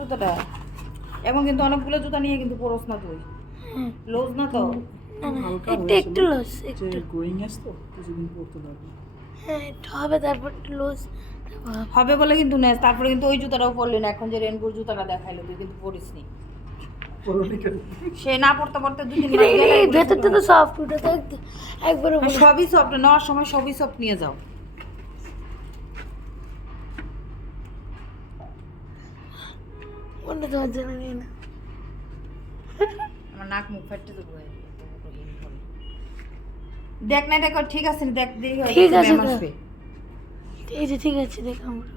জুতাটা এখন কিন্তু অনেকগুলো জুতা নিয়ে কিন্তু পরস না তুই লুজ না তো একটু লস একটু গোয়িং এস তো কিছুদিন পড়তে পারবে। হ্যাঁ একটু হবে তারপর একটু লস হবে বলে কিন্তু নেস তারপরে কিন্তু ওই জুতাটাও পরলি না এখন যে রেনবোর জুতাটা দেখাইলো তুই কিন্তু পরিস নি সে না পড়তে পড়তে 2-3 মাস গেলে ভেতরটা তো সফট ওটা তো একবার সবই সফট নেওয়ার সময় সবই সফট নিয়ে যাও মনে তো জানা নেই না আমার নাক মুখ ফাটতে দেবো দেখ না দেখো ঠিক আছে দেখ দেরি হয়ে ঠিক গেছে আছে ম্যাম তো। আসবে ঠিক আছে দেখ আমরা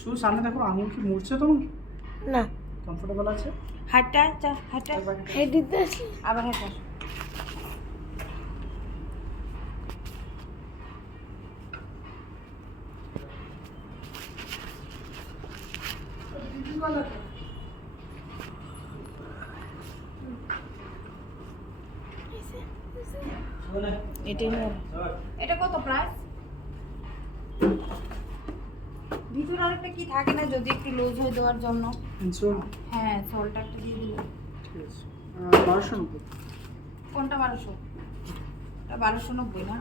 শুধু সামনে দেখো আঙুল কি মুড়ছে তোমার? না কমফোর্টেবল আছে? হাঁটা চা হাঁটা হেড দিতে আসলে আবার হাঁটা এটাই নেব। এটা কত প্রাইস ভিতরে আরেকটা কি থাকে না যদি একটু লুজ হয়ে দেওয়ার জন্য ইনসোল হ্যাঁ সোলটা একটা দিয়ে দিল ঠিক আছে 1290 কোনটা 1200 এটা 1290 না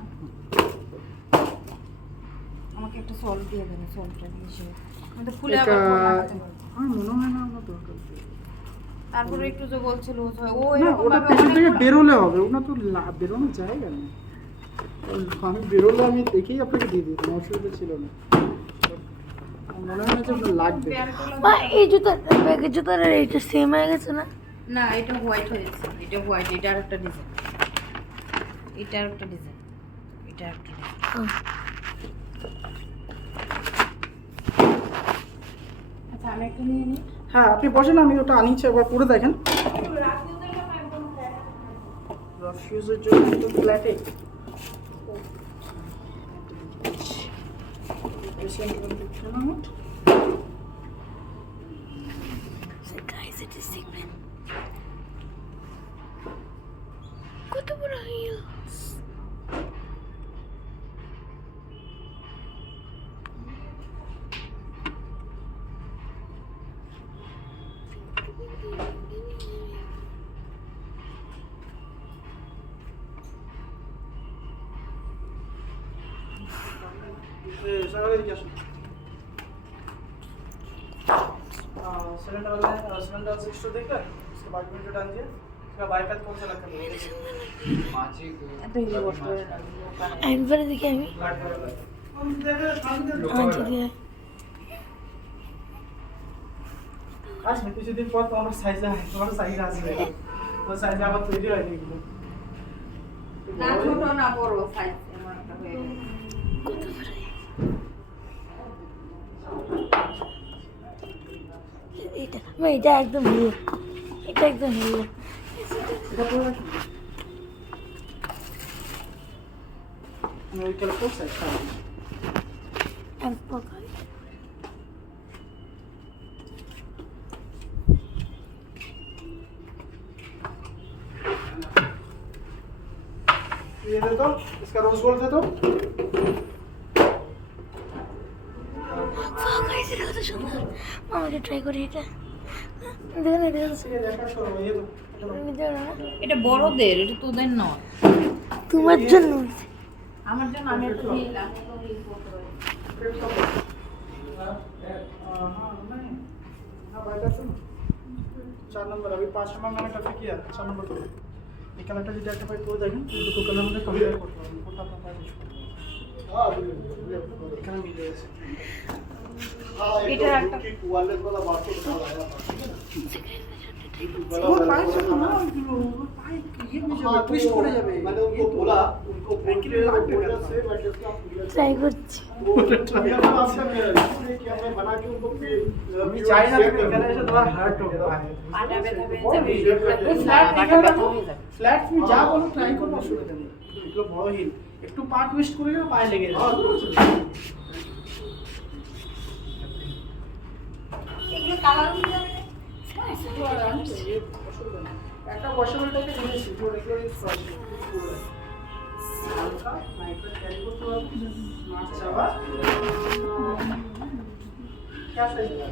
আমাকে একটা সোল দিয়ে দেন সোলটা দিয়ে সে আমি তো ফুলে আবার ফোন লাগাতে পারবো আমার মনে হয় না আমার দরকার নেই। তারপরে একটু যে বলছে লুজ হয় ও না এরকম ওটা ভাবে পেছন থেকে অনেক বেরোলে হবে ওটা তো বেরোনো জায়গা নেই আমি বেরোলে আমি দেখেই আপনাকে দিয়ে দিই অসুবিধা ছিল না আমার মনে হয় না যে আপনার লাগবে মা এই জুতা ব্যাগের জুতার এইটা সেম হয়ে গেছে না না এটা হোয়াইট হয়েছে এটা হোয়াইট এটা আরেকটা ডিজাইন এটা আরেকটা ডিজাইন এটা আরেকটা ডিজাইন আচ্ছা আমি একটা নিয়ে নিই হ্যাঁ আপনি বসেন আমি ওটা আনিছি একবার পরে দেখেন রফিউজের জন্য তো ফ্ল্যাটে So guys, it is segment. কত বড় হিলস सिलेंडर वाला सिलेंडर से स्टोर देख उसके बाद में जो डालिए उसका बाईपास कौन सा लगता है এত হিলো বসতে একবার দেখি আমি हम देख रहे আচ্ছা ঠিক আছে आज मैं कुछ दिन बाद तुम्हारा साइज है तुम्हारा साइज आ जाएगा वो साइज आवाज तैयारी है नहीं না ছোট না বড় সাইজ এমন একটা হয়ে গেছে কত বড় এটা মা এটা একদম হিল এটা একদম হিল এটা পুরো আমি ওই কাল কোর্স আছে একদম ये दे दो इसका रोज गोल्ड दे दो वाह गाइस এটা কত সুন্দর মামাকে ট্রাই করি এটা দেখুন এটা ये देखा छोड़ो ये दो আমি জানো না এটা বড়দের এটা তোদের নয় তোমার জন্য আমার জন্য আমি একটু হিল আমি তো হিল পরতে পারি हाँ बाईपास सुनो 4 नंबर अभी 5 नंबर मैंने काफी किया 4 नंबर तो ये कलरটা যদি একটা পাই করে দেখেন দুটো কালার মধ্যে কম্পেয়ার করতে পারবেন কোনটা আপনার পাই এখানে মিলে আছে এটা একটা वायरलेस वाला बात तो ওর পায়ের জন্য না ওইগুলো ওর পায়ে ইয়ে হয়ে যাবে টুইস্ট করে যাবে मैंने उनको बोला उनको बोल के बोला से एडजस्ट का ট্রাই করছি कि मैं बना के उनको আমি চাই না তুমি এখানে এসে তোমার হার্ট হবে পাটা ব্যথা হয়ে যাবে ফ্ল্যাট পাটা ব্যথা হয়ে যাবে ফ্ল্যাট তুমি যা বলো ট্রাই করো অসুবিধা নেই এগুলো বড় হিল একটু পা টুইস্ট করে গেলে পায়ে লেগে যাবে এগুলো কালার হয়ে যাবে একটা ওয়াশেবল টাইপের জিনিস যেগুলো রেগুলার ইউজ করা হালকা নাইট্রেট ক্যারি করতে পারবে স্মার্ট চাবা क्या साइज है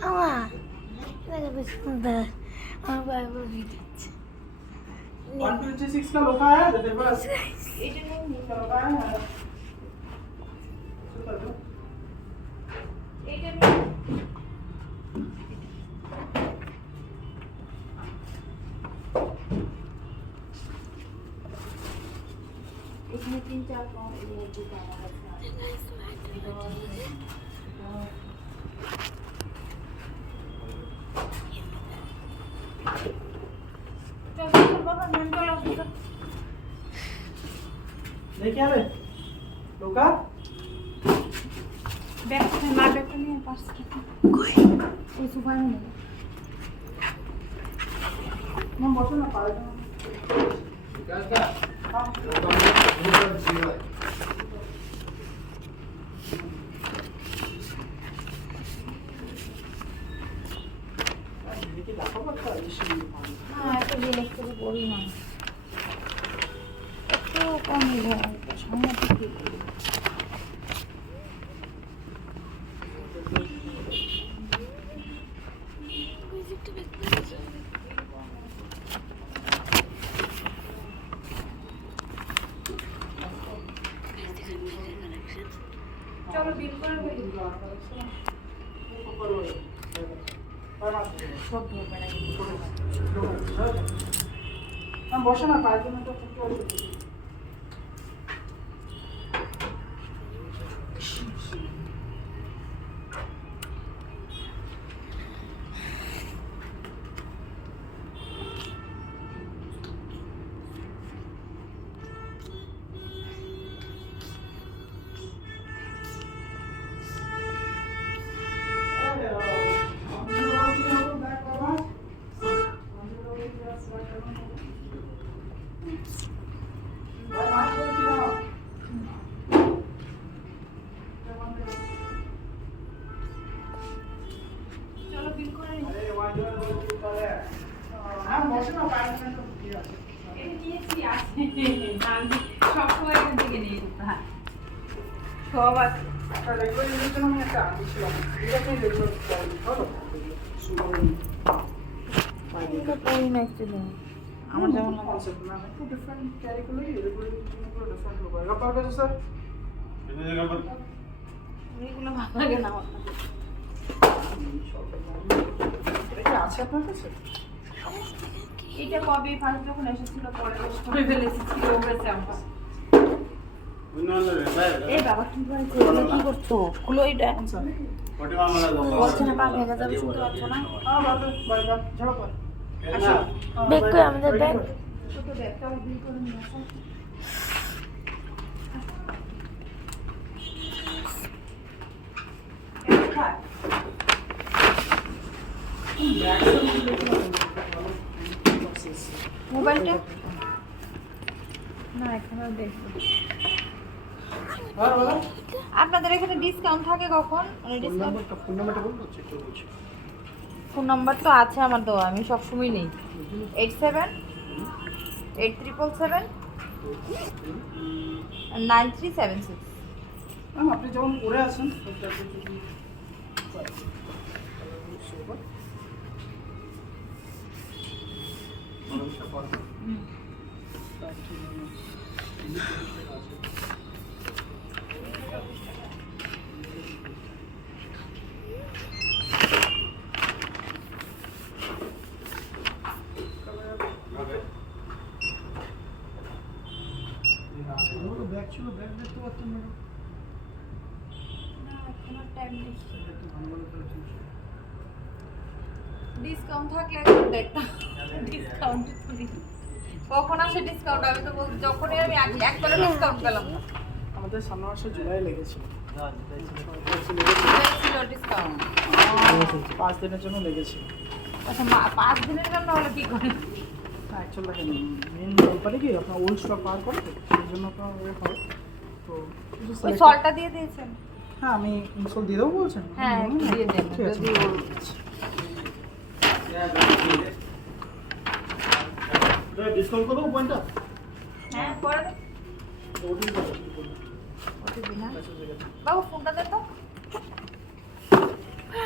আমার দেখো বেশ সুন্দর আমার বাইবেল ভিডিও 126 का लोका है तेरे पास এইটা নেই इसका लोका है এইটা নেই এখানে 3-4 পাউন্ড এই দুটো আমার কাছে আছে। চল চল বাবা মেন্টাল অফিসার नहीं क्या रे लोका ব্যাগটা মা ব্যাগটা নিয়ে পার্স কই ওই সুপার নেই ना बसो ना पाए ना विकास का हां देखिए देखो पड़ता है इसी হ্যাঁ একটু রিল্যাক্স করে পড়ি না একটু কম হলে সামনে থেকে চলো বিল করে ফেলি সব ধরবে না কিন্তু हम बसो ना पाए ना तो कुछ और চলো বিল করে নি हम बसो ना पाए ना तो ठीक है এটা নিয়েছি আছে আমি সবসময় এখান থেকে নিয়ে যেতাম সব আছে একটা রেগুলার ইউজের জন্য আমি একটা আনছিলাম এটা কি রেগুলার চলো সুন্দর এটা পড়ি না অ্যাকচুয়ালি আমার যেমন লাগে কনসেপ্ট না একটু ডিফারেন্ট ক্যারি করলে রেগুলার জন্য পুরো ডিফারেন্ট লোক হয় আপনার কাছে স্যার कितने जगह पर এগুলো ভালো লাগে না আমার কাছে। এটা কি আছে আপনার কাছে এটা কবে ফার্স্ট যখন এসেছিল পরে করে ফেলেছি ছিল গেছে আমার उन्होंने रहता है এই বাবা কি বলছো এগুলো কি করছো খুলো এটা फोटो वाला दो বলছে না পা ভেঙে যাবে শুনতে পাচ্ছ না হ্যাঁ বাবা বাই বাই ঝাড়ো পর अच्छा ব্যাগ কই আমাদের ব্যাগ ছোট ব্যাগ চলো বিল করে নিয়ে আসো মোবাইলটা না এখানে দেখবো আর বলো আপনাদের এখানে ডিসকাউন্ট থাকে কখন মানে ডিসকাউন্ট ফোন নাম্বারটা বলতে চেক করে বলছি ফোন নাম্বার তো আছে আমার দেওয়া আমি সবসময় নেই 87-877-9376 ম্যাম আপনি যখন পড়ে আছেন ব্যাগ ছিল ব্যাগ দেখতে পাচ্ছেন না না এখনো টাইম নেই একটু ভালো করে ডিসকাউন্ট থাকলে একটু দেখতাম ডিসকাউন্ট তো নেই কখন আসে ডিসকাউন্ট আমি তো বলছি যখনই আমি আসি একবারে ডিসকাউন্ট পেলাম না আমাদের সামনে মাসে জুলাই লেগেছিল ছিল ডিসকাউন্ট 5 দিনের জন্য লেগেছিল আচ্ছা 5 দিনের জন্য হলো কি করে অ্যাকচুয়ালি মেন ব্যাপারে কি আপনার ওল্ড স্টক পাওয়ার পরে তো সেই জন্য আপনার ওয়ে হয় তো তো কিছু ওই select- সলটা দিয়ে দিয়েছেন? হ্যাঁ আমি ইনসল দিয়ে দেবো বলছেন? হ্যাঁ, একটু দিয়ে দেন, ঠিক আছে। যদি ওর- ডিসকাউন্ট করবো পয়েন্টটা হ্যাঁ, করে দেন। ওটিং করবো ওটিপি না? বাবু ফোনটা দেন তো।